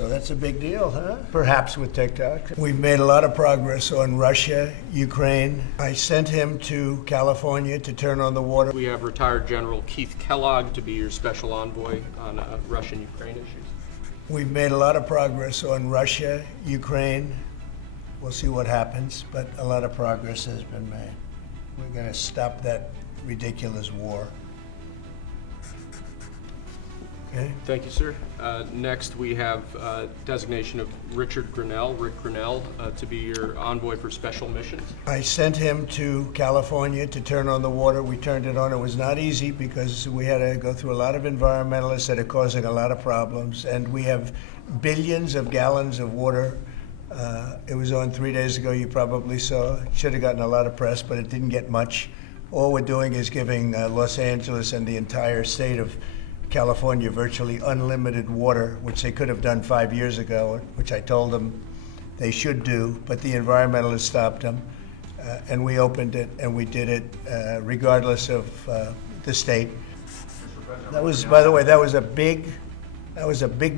So that's a big deal, huh? Perhaps with TikTok. We've made a lot of progress on Russia, Ukraine. I sent him to California to turn on the water. We have retired General Keith Kellogg to be your special envoy on Russian-Ukraine issues. We've made a lot of progress on Russia, Ukraine. We'll see what happens, but a lot of progress has been made. We're going to stop that ridiculous war. Okay? Thank you, sir. Next, we have designation of Rick Grinnell, to be your envoy for special missions. I sent him to California to turn on the water. We turned it on. It was not easy because we had to go through a lot of environmentalists that are causing a lot of problems, and we have billions of gallons of water. It was on 3 days ago. You probably saw. It should have gotten a lot of press, but it didn't get much. All we're doing is giving Los Angeles and the entire state of California virtually unlimited water, which they could have done 5 years ago, which I told them they should do, but the environmentalists stopped them. And we opened it, and we did it regardless of the state. That was, by the way, that was a big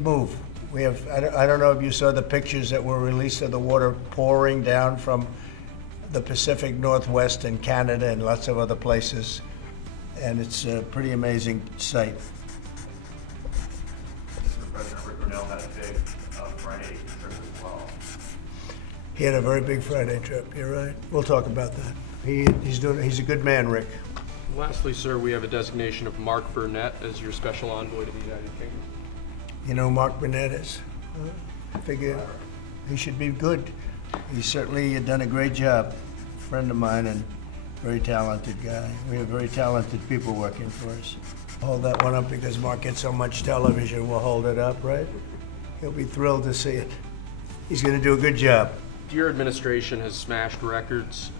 move. We have, I don't know if you saw the pictures that were released of the water pouring down from the Pacific Northwest and Canada and lots of other places. And it's a pretty amazing sight. Mr. President, Rick Grinnell had a big Friday trip as well. He had a very big Friday trip, you're right. We'll talk about that. He's a good man, Rick. Lastly, sir, we have a designation of Mark Burnett as your special envoy to the United Kingdom. You know who Mark Burnett is? I figure he should be good. He's certainly done a great job. Friend of mine and very talented guy. We have very talented people working for us. Hold that one up because Mark gets so much television. We'll hold it up, right? He'll be thrilled to see it. He's going to do a good job. Your administration has smashed records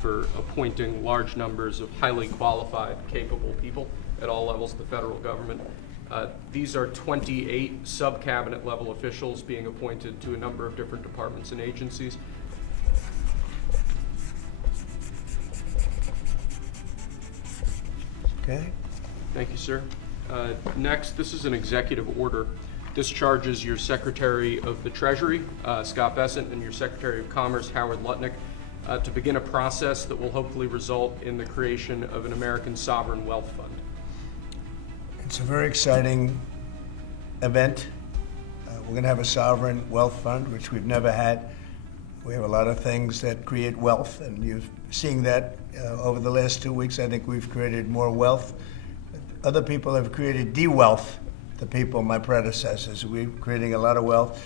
for appointing large numbers of highly qualified, capable people at all levels of the federal government. These are 28 sub-cabinet level officials being appointed to a number of different departments and agencies. Okay? Thank you, sir. Next, this is an executive order. Discharges your Secretary of the Treasury, Scott Bessent, and your Secretary of Commerce, Howard Lutnick, to begin a process that will hopefully result in the creation of an American sovereign wealth fund. It's a very exciting event. We're going to have a sovereign wealth fund, which we've never had. We have a lot of things that create wealth, and you're seeing that over the last 2 weeks. I think we've created more wealth. Other people have created de-wealth, the people, my predecessors. We're creating a lot of wealth.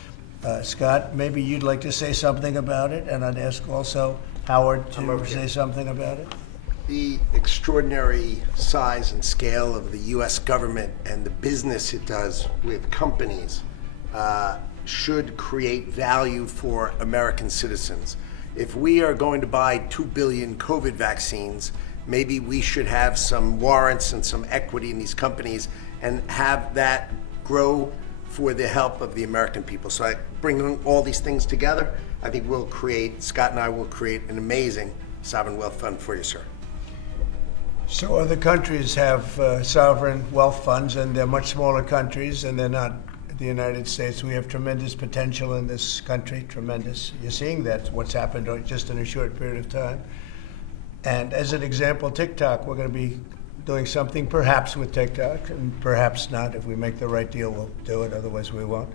Scott, maybe you'd like to say something about it, and I'd ask also Howard to say something about it. The extraordinary size and scale of the U.S. government and the business it does with companies should create value for American citizens. If we are going to buy 2 billion COVID vaccines, maybe we should have some warrants and some equity in these companies and have that grow for the help of the American people. So I bring all these things together, I think Scott and I will create an amazing sovereign wealth fund for you, sir. So other countries have sovereign wealth funds, and they're much smaller countries, and they're not the United States. We have tremendous potential in this country, tremendous. You're seeing that, what's happened just in a short period of time. And as an example, TikTok, we're going to be doing something perhaps with TikTok, and perhaps not. If we make the right deal, we'll do it, otherwise we won't.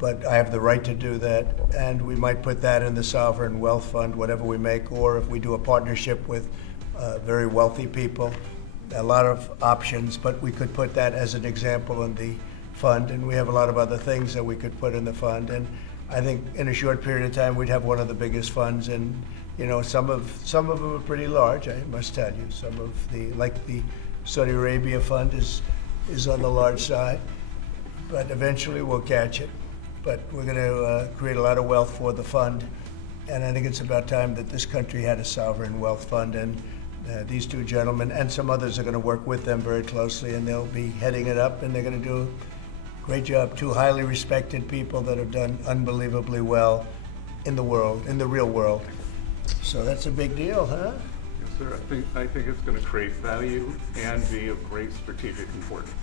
But I have the right to do that, and we might put that in the sovereign wealth fund, whatever we make, or if we do a partnership with very wealthy people, a lot of options, but we could put that as an example in the fund, and we have a lot of other things that we could put in the fund. And I think in a short period of time, we'd have one of the biggest funds, and some of them are pretty large, I must tell you. Some of like the Saudi Arabia fund is on the large side, but eventually we'll catch it. But we're going to create a lot of wealth for the fund, and I think it's about time that this country had a sovereign wealth fund. And these two gentlemen and some others are going to work with them very closely, and they'll be heading it up, and they're going to do a great job. Two highly respected people that have done unbelievably well in the world, in the real world. So that's a big deal, huh? Yes, sir. I think it's going to create value and be of great strategic importance.